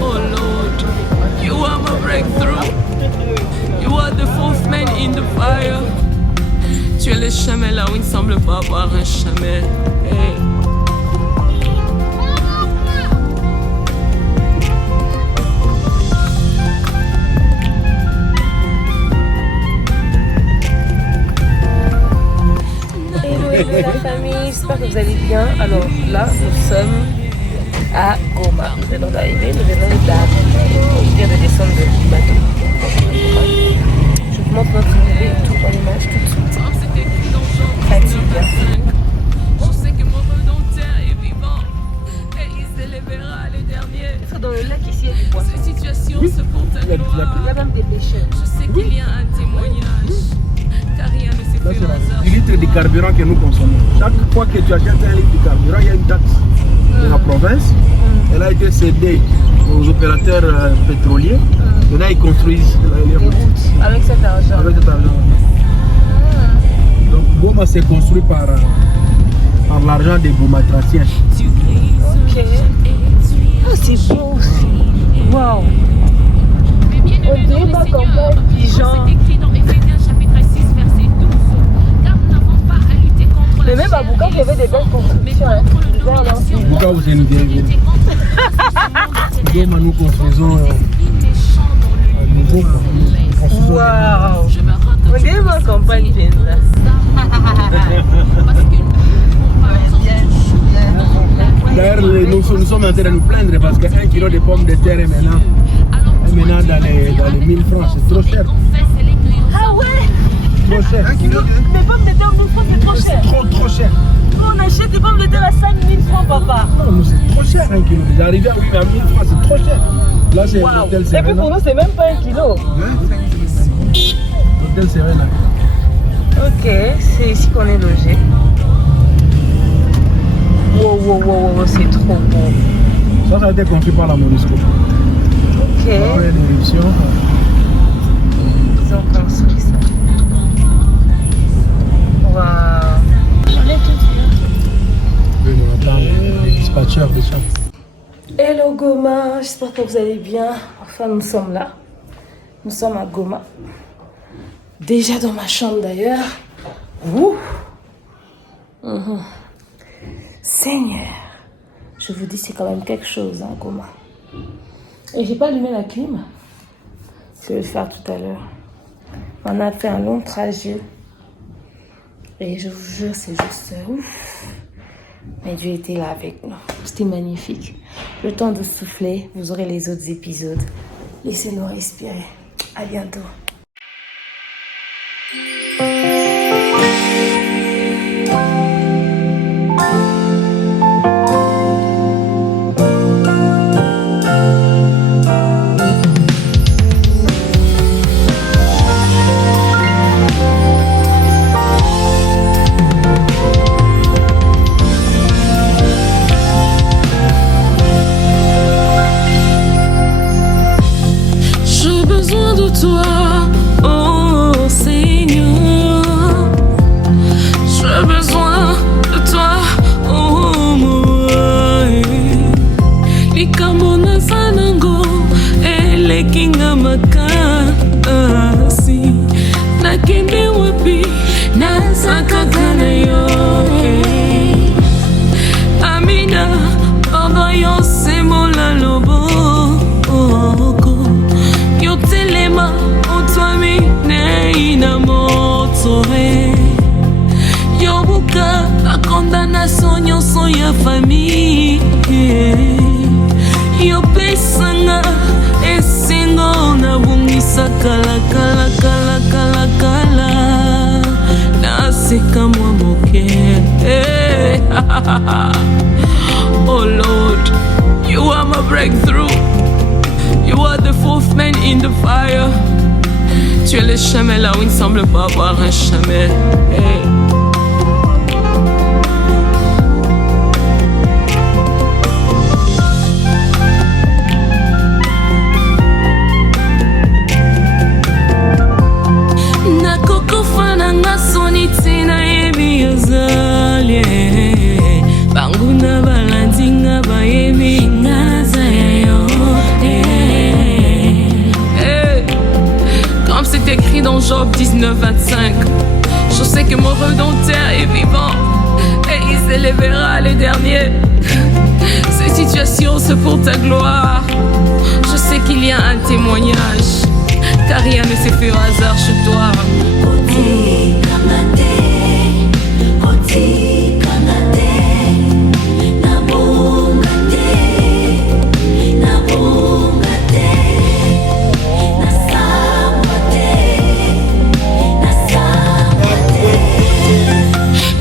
Oh Lord, you are my breakthrough. You are the fourth man in the fire. Tu es le chemin là où il ne semble pas avoir un chemin. Hey. Hello la famille, j'espère que vous allez bien. Alors là, nous sommes à Goma. Nous venons d'arriver, nous venons d'arriver. On vient de descendre du bateau. Je vous montre notre arrivée tout en image tout de suite. Fatigue. Dans le lac ici, il y a du poisson. Cette situation se porte à gloire. Il y a même des pêcheurs. Je sais qu'il y a un témoignage. Car rien ne s'est fait au hasard. Le litre de carburant que nous consommons. Chaque fois que tu achètes un litre de carburant, il y a une taxe de la province. Elle a été cédée aux opérateurs pétroliers. Et là, ils construisent les routes. Avec cet argent. Avec cet argent. Donc, Goma s'est construit par l'argent des Gomatraciens. Ok. Oh, c'est beau aussi. Waouh. On dirait pas comme un pigeon. Mais même à Bukavu, il y avait des belles constructions. Bukavu, c'est une vieille ville. Goma, nous construisons nouveau. Waouh. On dirait ma campagne Viendra. D'ailleurs, nous sommes en train de nous plaindre parce qu'un kilo de pommes de terre est maintenant dans les 1000 francs. C'est trop cher. Ah ouais? Trop cher. Les pommes de terre, 1000 francs, c'est trop cher. Trop cher. On achète des pommes de terre à 5000 francs, papa. Non, c'est trop cher un kilo. J'arrivais à 1000 francs, c'est trop cher. Là, c'est l'hôtel Serena. Et puis pour nous, c'est même pas un kilo. L'hôtel Serena. Ok, c'est ici qu'on est logé. Wow, c'est trop beau. Ça a été construit par la MONUSCO. Ok. Après l'éruption. Ils ont construit ça. Waouh. On est tout On attend les dispatcheurs de ça. Hello Goma, j'espère que vous allez bien. Enfin, nous sommes là. Nous sommes à Goma. Déjà dans ma chambre d'ailleurs. Ouh. Seigneur, je vous dis, c'est quand même quelque chose, hein, Goma. Et j'ai pas allumé la clim. Je vais le faire tout à l'heure. On a fait un long trajet. Et je vous jure, c'est juste ouf. Mais Dieu était là avec nous. C'était magnifique. Le temps de souffler, vous aurez les autres épisodes. Laissez-nous respirer. À bientôt. J'ai besoin de toi, oh Seigneur. sakakana yo Amina Ogo yo semola loboko Yo telema Otwami neina motoe Yo buka a condamnation nyonso ya famille Yo pesanga esengo na bungisa kala kala kala kala kala na seka mwa moke Oh Lord, you are my breakthrough. You are the fourth man in the fire. Tu es le chemin là où il ne semble pas avoir un chemin. Comme c'est écrit dans Job 19:25, je sais que mon Rédempteur est vivant et il s'élèvera les derniers. Cette situation c'est pour ta gloire. Je sais qu'il y a un témoignage, car rien ne se fait au hasard chez toi.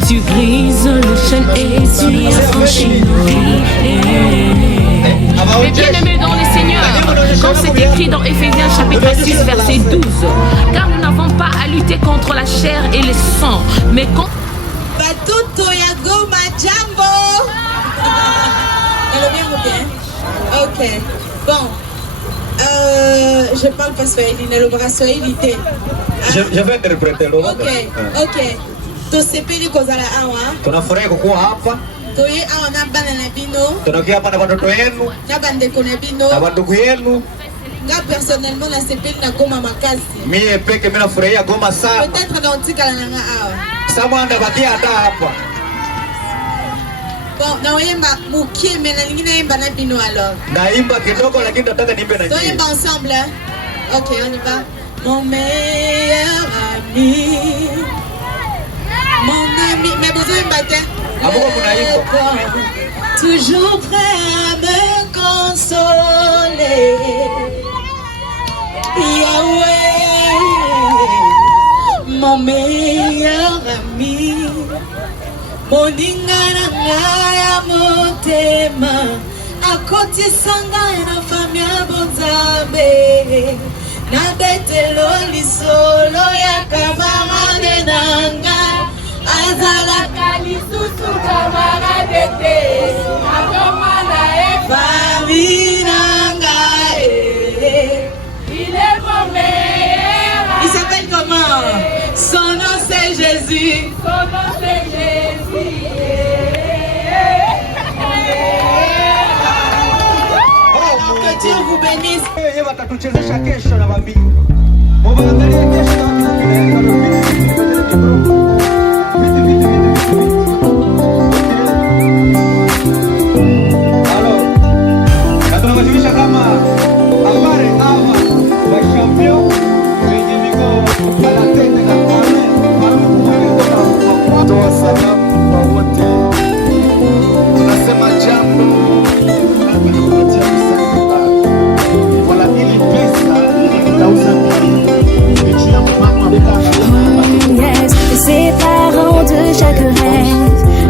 Tu brises le chêne et tu affranchis nos vies. Mais bien-aimés dans les seigneurs, comme c'est écrit dans Éphésiens chapitre 6 verset 12, car nous n'avons pas à lutter contre la chair et le sang, mais contre... Batuto ya Goma Jambo. Elle est bien ou bien? Ok. Bon. Je parle pas Swahili, le bras Swahili. Je vais interpréter le Ok, ok. Tosepeli kozala awa. Tunafurahi kukuwa hapa. Toye awa na bana na bino. Tunakuja hapa na watoto wenu. Na bandeko na bino. Na wandugu yenu. Nga personnellement na sepeli na Goma makasi. Mie peke mimi nafurahia Goma sana. Peut-être na utikala na nga awa. Samwanda bakia hata hapa. Bon, na oyemba mukie mais na lingine yemba na bino alors. Naimba kidogo lakini nataka niimbe na nyinyi. Toyemba ensemble. Hein? Ok, on y va. Mon meilleur ami. Mon ami, mais vous avez battu. Toujours prêt à me consoler. Yahweh, mon meilleur ami. Mon ingaranga ya motema. A côté sanga na famille bonzabe. Na betelo lisolo ya kamarade nanga. Azala kalisusu kamarade te. Akomana e faminanga e. Il est mon meilleur. Il s'appelle comment? Son nom c'est Jésus. Son nom c'est Jésus. Que Dieu vous bénisse. Watatuchezesha kesho na babii. Muangalie kesho alors, tunawasilisha kama habari hawa wa champion wenye miko ala tete na kale Toa salamu kwa wote. Tunasema jambo. Yes, ses parents de chaque rêve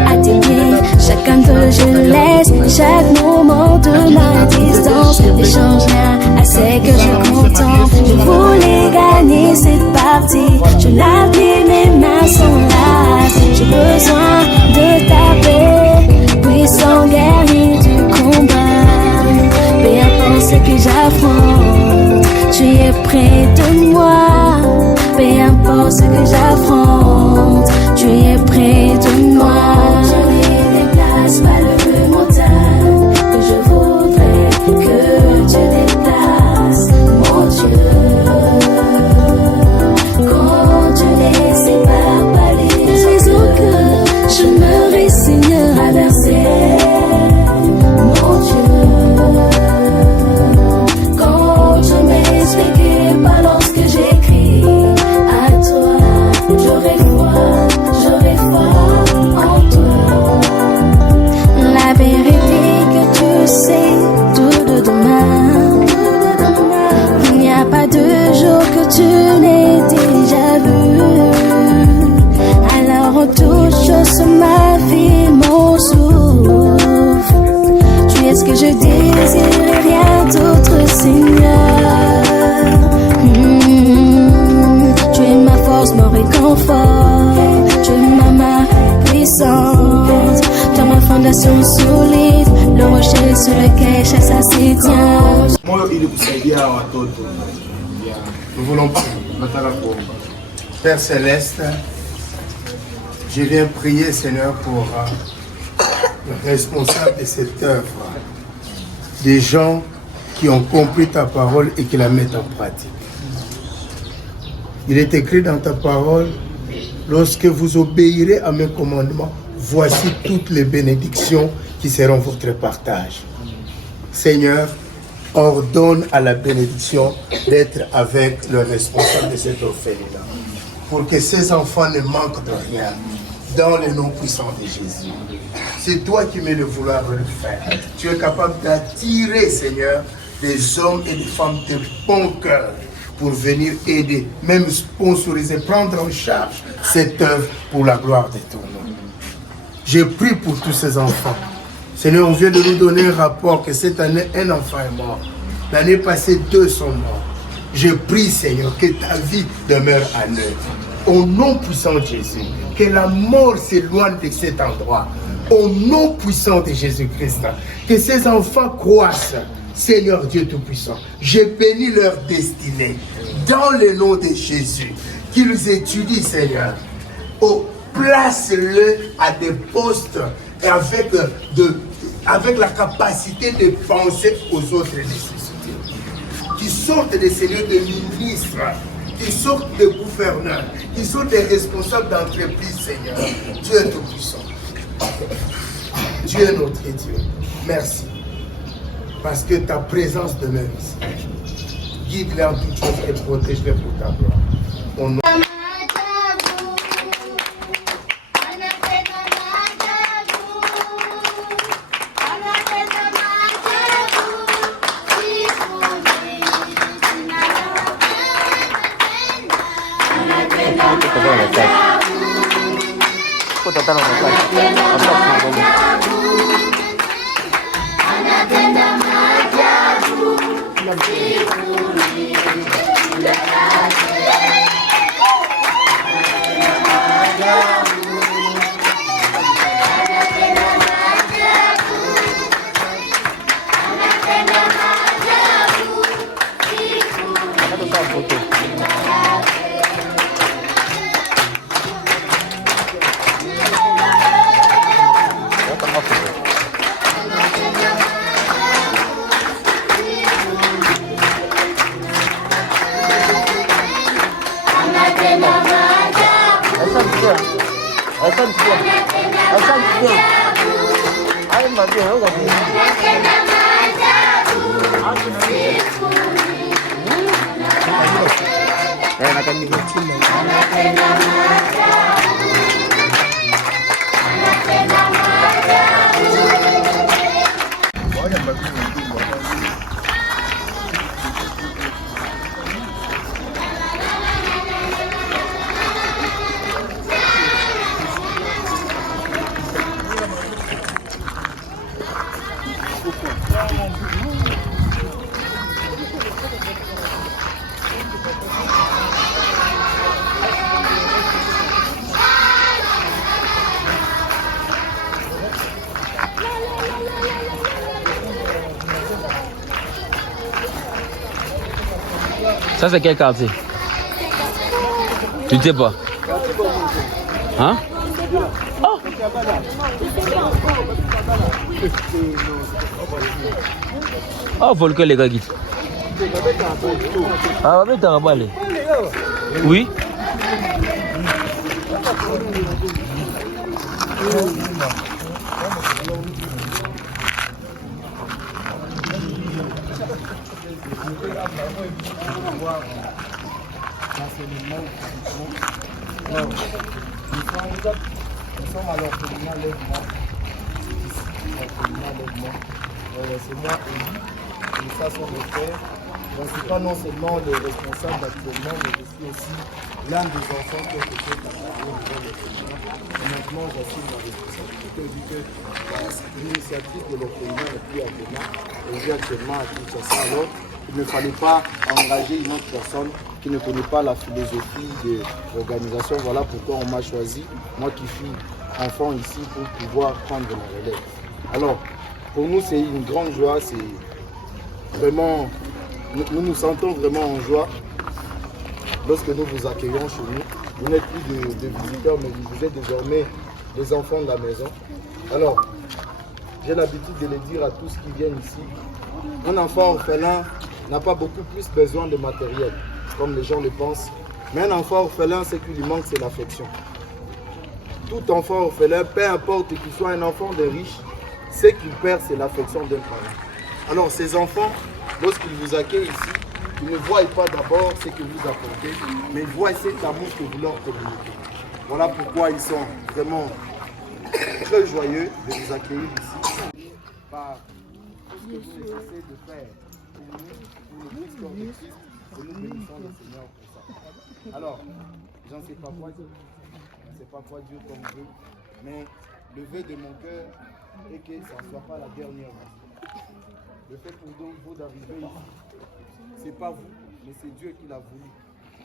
à tes pieds, chacun de je laisse chaque moment de ma distance ne change rien à ce que je contemple. Je voulais gagner cette partie, je l'appuie, mes mains sont lasses. J'ai besoin de ta paix, puissant guerrier du combat. Peu importe ce que j'affronte, tu es près de moi. Peu importe ce que j'affronte, tu es près de moi. Je ne déplace pas le montagne que je voudrais que tu déplaces, mon Dieu. Quand tu les sépares par les source, mon réconfort. Tu es ma main puissante, toi ma fondation solide, le rocher sur lequel chaque ça s'y tient. Moi, il est kusaidia watoto. Nous voulons Père Céleste, je viens prier, Seigneur, pour le responsable de cette œuvre, des gens qui ont compris ta parole et qui la mettent en pratique. Il est écrit dans ta parole, lorsque vous obéirez à mes commandements, voici toutes les bénédictions qui seront votre partage. Seigneur, ordonne à la bénédiction d'être avec le responsable de cet orphelinat, pour que ces enfants ne manquent de rien, dans le nom puissant de Jésus. C'est toi qui mets le vouloir le faire. Tu es capable d'attirer, Seigneur, des hommes et des femmes de bon cœur pour venir aider, même sponsoriser, prendre en charge cette œuvre pour la gloire de ton nom. Je prie pour tous ces enfants. Seigneur, on vient de nous donner un rapport que cette année, un enfant est mort. L'année passée, 2 sont morts. Je prie, Seigneur, que ta vie demeure à eux. Au nom puissant de Jésus, que la mort s'éloigne de cet endroit. Au nom puissant de Jésus-Christ, que ces enfants croissent. Seigneur Dieu Tout-Puissant, je bénis leur destinée. Dans le nom de Jésus, qu'ils étudient, Seigneur. Oh, place-le à des postes et avec la capacité de penser aux autres nécessités. Qui sortent des seigneurs de ministres, qui sortent des gouverneurs, qui sont des responsables d'entreprise, Seigneur. Dieu est Tout-Puissant. Dieu est notre Dieu. Merci. Parce que ta présence demeure ici. Guide-les en toutes choses et protège-les pour ta gloire. Au nom... Ça c'est quel quartier? Tu ne sais pas? Hein? Oh! Oh, faut que les gars quittent. Ah, mais t'as pas allé. Oui? Nous sommes à l'orphelinat Lève-moi. C'est moi élu. Et ça sont mes frères. Je ne suis pas non seulement le responsable actuellement, mais je suis aussi l'un des enfants qui a été fait par l'orphelinat. Et maintenant, j'assume la responsabilité vu que l'initiative de l'orphelinat n'est plus actuellement. Elle est actuellement à Kinshasa. Alors, il ne fallait pas engager une autre personne qui ne connaît pas la philosophie de l'organisation. Voilà pourquoi on m'a choisi, moi qui suis enfant ici, pour pouvoir prendre la relève. Alors, pour nous, c'est une grande joie, c'est vraiment, nous nous sentons vraiment en joie lorsque nous vous accueillons chez nous. Vous n'êtes plus de visiteurs, mais vous êtes désormais des enfants de la maison. Alors, j'ai l'habitude de le dire à tous qui viennent ici, un enfant orphelin n'a pas beaucoup plus besoin de matériel, comme les gens le pensent. Mais un enfant orphelin, ce qui lui manque, c'est l'affection. Tout enfant orphelin, peu importe qu'il soit un enfant de riche, ce qu'il perd, c'est l'affection d'un parent. Alors, ces enfants, lorsqu'ils vous accueillent ici, ils ne voient pas d'abord ce que vous apportez, mais ils voient cet amour que vous leur communiquez. Voilà pourquoi ils sont vraiment très joyeux de vous accueillir ici. Par tout ce que vous essayez de faire pour nous, pour le Christ corps de Christ, et nous bénissons le Seigneur pour ça. Alors, j'en sais pas quoi dire, je ne sais pas quoi dire comme Dieu, mais le vœu de mon cœur est que ça ne soit pas la dernière visite. Le fait pour vous d'arriver ici, ce n'est pas vous, mais c'est Dieu qui l'a voulu.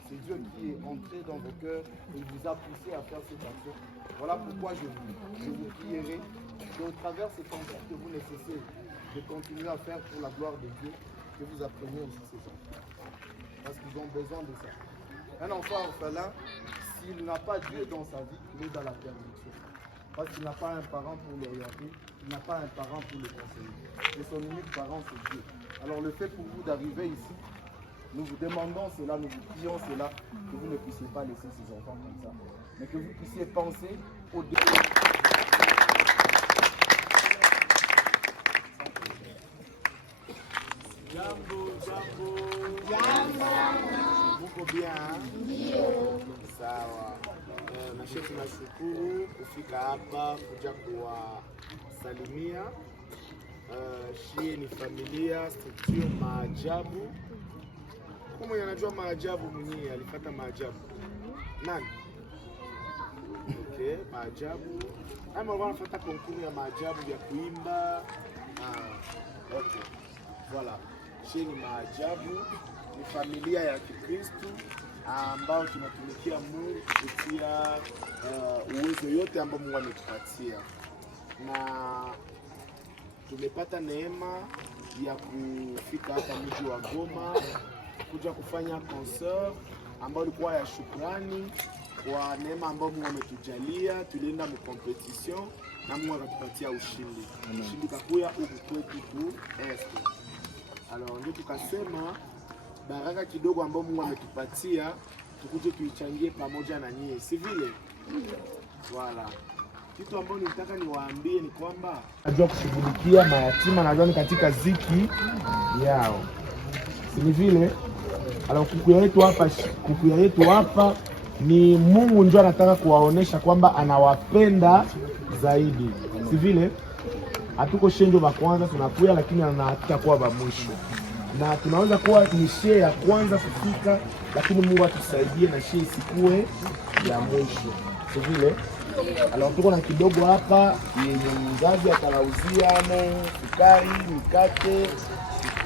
C'est Dieu qui est entré dans vos cœurs et il vous a poussé à faire cette action. Voilà pourquoi je vous prierai qu'au travers de ces concerts que vous ne cessez de continuer à faire pour la gloire de Dieu, que vous appreniez aussi ces enfants. Parce qu'ils ont besoin de ça. Un enfant orphelin, s'il n'a pas Dieu dans sa vie, il est dans la perdition. Parce qu'il n'a pas un parent pour l'orienter, il n'a pas un parent pour le conseiller. Et son unique parent, c'est Dieu. Alors le fait pour vous d'arriver ici, nous vous demandons cela, nous vous prions cela, que vous ne puissiez pas laisser ces enfants comme ça, mais que vous puissiez penser au début. Muko bien? Ndio. Sawa. Na shehe tunashukuru kufika hapa kuja kuwasalimia. Shie ni familia structure Maajabu. Kwa mwenye anajua Maajabu mwenyewe alipata Maajabu. Nani? Okay, Maajabu. Ama wanafuata konkuru ya Maajabu ya kuimba. Okay. Voilà. Shie ni Maajabu. Ni familia ya Kikristo ambao tunatumikia Mungu kupitia uwezo yote ambao Mungu ametupatia. Na tumepata neema ya kufika hapa mji wa Goma kuja kufanya concert ambayo ilikuwa ya shukrani kwa neema ambayo Mungu ametujalia. Tulienda mu competition na Mungu akatupatia ushindi. Ushindi kakuya huku kwetu ku Est. Alors ndio tukasema baraka kidogo ambayo Mungu ametupatia tukuje tuichangie pamoja na nyie, si vile? Wala. Kitu ambacho nitaka niwaambie ni kwamba najua kushughulikia mayatima na wajane katika ziki yao. Si vile? Alors kuku yetu hapa ni Mungu ndio anataka kuwaonesha kwamba anawapenda zaidi. Si vile? Hatuko shenjo wa kwanza tunakuya, lakini anataka kuwa wa mwisho. Na tunaweza kuwa ni share ya kwanza kufika, lakini Mungu atusaidie na share isikue ya mwisho. Si vile? Alors tuko na kidogo hapa yenye mzazi atalauzia sukari, mikate,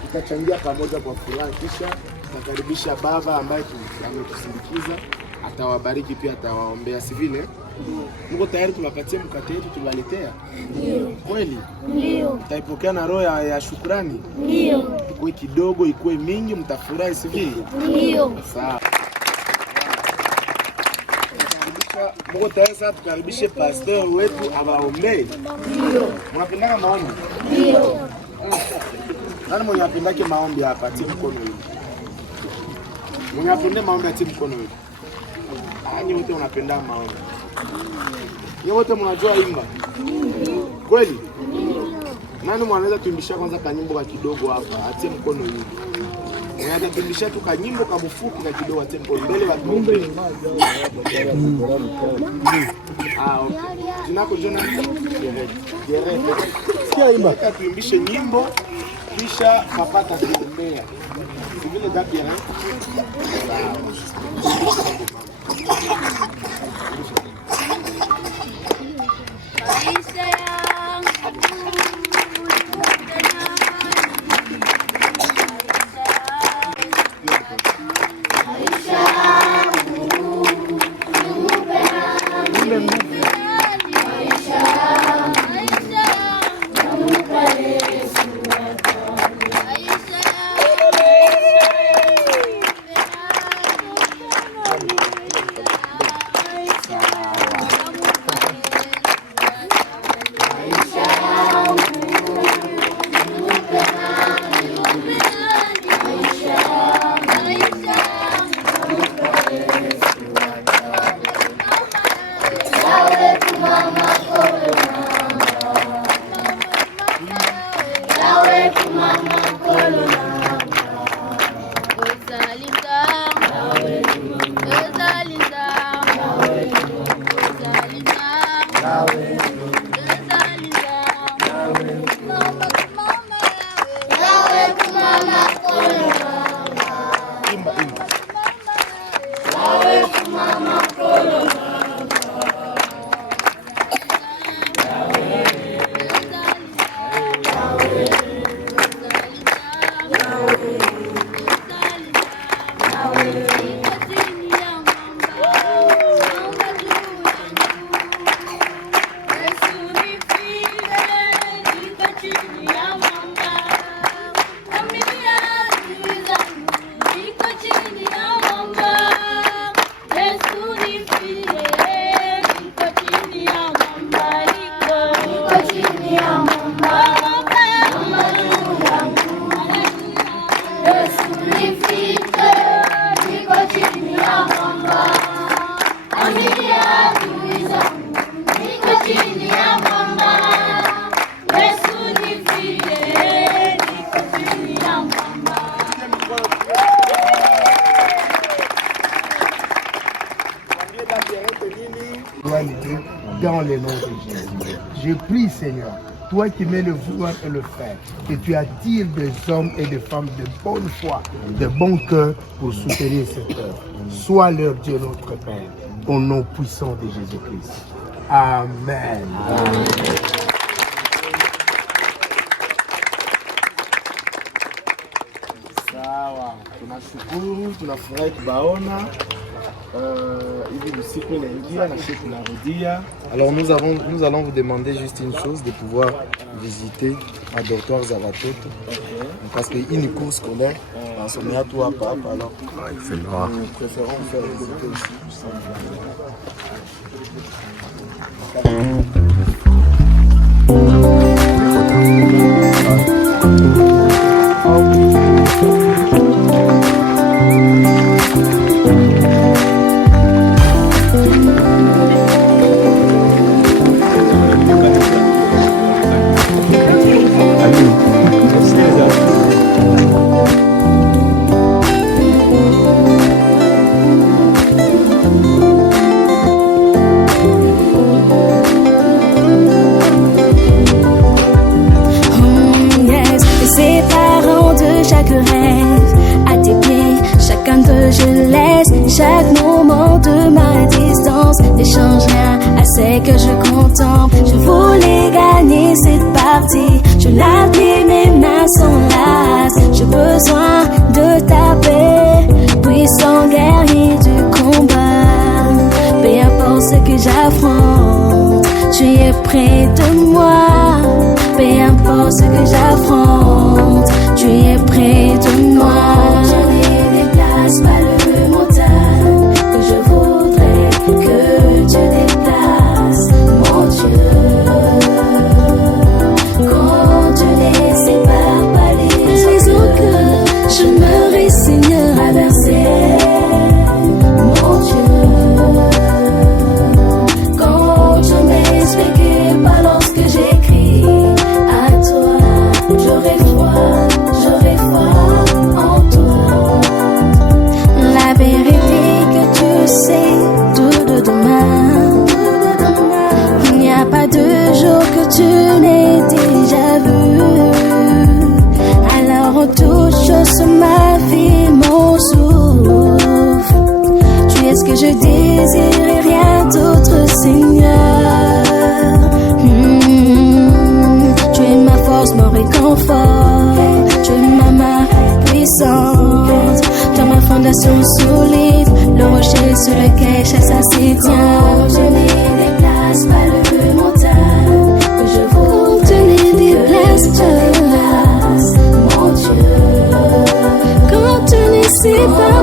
tutachangia pamoja kwa furaha, kisha tutakaribisha baba ambaye ametusindikiza, atawabariki pia atawaombea. Si vile? Mko tayari tuwapatie mkate wetu tuwaletea? Ndio. Kweli? Ndio. Mtaipokea na roho ya shukrani? Ndio. Ikuwe kidogo, ikuwe mingi, mtafurahi, si vile? Ndio. Sawa. Mko tayari sasa tukaribishe pastor wetu awaombee? Ndio. Mnapendana maombi? Ndio. Nani mwenye apendake maombi hapa atie mkono hivi? Mwenye apende maombi atie mkono hivi. Ani wote unapenda maombi. Ni wote mnajua imba? Kweli? Nani mwanaweza tuimbisha kwanza kanyimbo ka kidogo hapa? Atie mkono hivi. Mwenye tuimbisha tu kanyimbo ka mfupi ka kidogo atie mkono mbele watu mbele. Okay. Tunako jona Gerard. Sikia imba. Tuimbishe nyimbo kisha kapata kuombea. Vile gapi yana? Dans le nom de Jésus. Je prie, Seigneur, toi qui mets le vouloir et le faire, que tu attires des hommes et des femmes de bonne foi, de bon cœur pour soutenir cette œuvre. Sois leur Dieu, notre Père, au nom puissant de Jésus-Christ. Amen. Amen. Sawa, tunashukuru, tunafurahi kubaona. Hivi usiku inaingia na sisi tunarudia. Alors nous allons vous demander juste une chose, de pouvoir visiter à dortoir za watoto. Parce qu'il y a une course scolaire, on est à tout à part, alors nous préférons faire une visite aussi. Chaque moment de ma distance ne change rien à ce que je contemple. Je voulais gagner cette partie. Je l'appuie, mes mains sont lasses. J'ai besoin de ta paix, puissant guerrier du combat. Peu importe ce que j'affronte, tu es près de moi. Peu importe ce que j'affronte, tu es près de moi. Je ne déplace pas le montagne que je voudrais que tu déplaces, mon Dieu. Quand tu les sépares par les eaux que je me résigne à verser, mon Dieu. Quand tu m'expliques pas lorsque j'écris à toi, j'aurai foi en toi. La vérité que tu sais tout de demain, il n'y a pas de jour que tu n'aies déjà vu. Alors on touche sur ma vie, mon souffle. Tu es ce que je désire et rien d'autre, Seigneur. Tu es ma force, mon réconfort. Tu es ma main puissante. Toi ma fondation solide, le rocher sur lequel chasse assez tient. Je ne déplace pas le montagne que je veux. Tu ne déplaces pas, mon Dieu. Quand tu ne sais pas